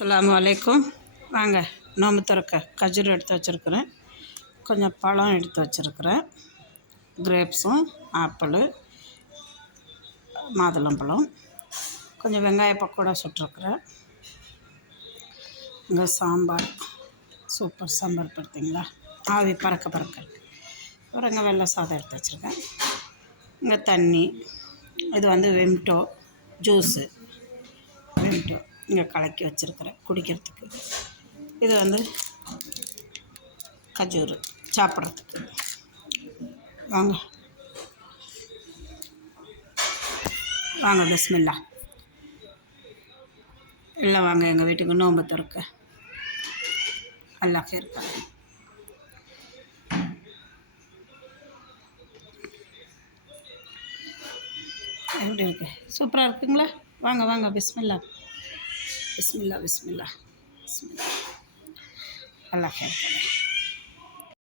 அஸ்ஸலாமு அலைக்கும். வாங்க நோம்பு திறக்க கஜூர் எடுத்து வச்சுருக்கிறேன், கொஞ்சம் பழம் எடுத்து வச்சுருக்கிறேன், கிரேப்ஸும் ஆப்பிளு மாதுளம்பழம், கொஞ்சம் வெங்காய பக்கோடா சுட்டிருக்கிறேன். இங்கே சாம்பார், சூப்பர் சாம்பார் பார்த்தீங்களா, ஆவி பறக்க அப்புறம் இங்கே வெள்ளை சாதம் எடுத்து வச்சுருக்கேன். இங்கே தண்ணி, இது வெம்டோ ஜூஸு, வெம்டோ இங்கே கலக்கி வச்சுருக்கிறேன் குடிக்கிறதுக்கு. இது கஜூர் சாப்பிட்றதுக்கு. வாங்க வாங்க பிஸ்மில்லா. எல்லாம் வாங்க எங்கள் வீட்டுக்கு நோம்பு திறக்க. அல்லாஹ் இருக்கா. எப்படி இருக்கு? சூப்பராக இருக்குங்களா? வாங்க வாங்க பிஸ்மில்லா பிஸ்மில்லா பிஸ்மில்லா பிஸ்மில்லா. அல்லாஹ் இருக்கா.